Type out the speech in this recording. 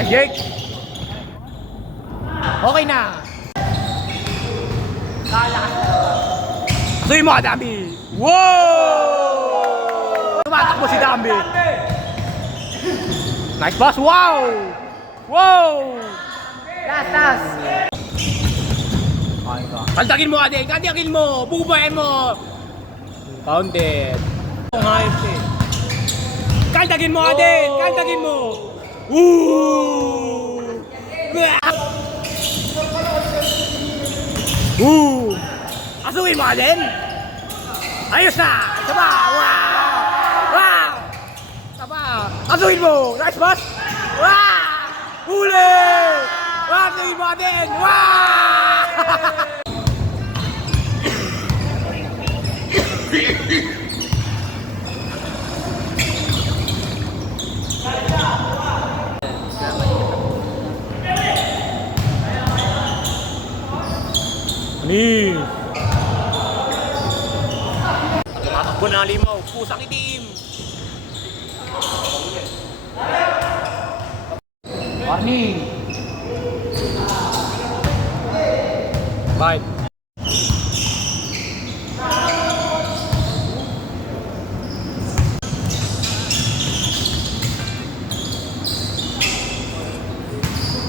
Ay, Jake! Okay na! Asuhin mo ka, Dambi! Wow! Tumatakbo si Dambi! Nice pass! Wow! Wow! Last. Kaldagin mo, Ade! Kaldagin mo! Bubayan mo! Counted! Ang hayop siya eh. Kaldagin mo, Ade! Kaldagin mo! Woo! Woo! Asuhin mo, Ade! Ayos na! Taba! Wow! Wow! Taba! Asuhin mo! Nice pass! Wow! Huli! Asuhin mo, Ade! Wow! Ni. Tumatakbo na limaw, pusang itim. Warning. Bye.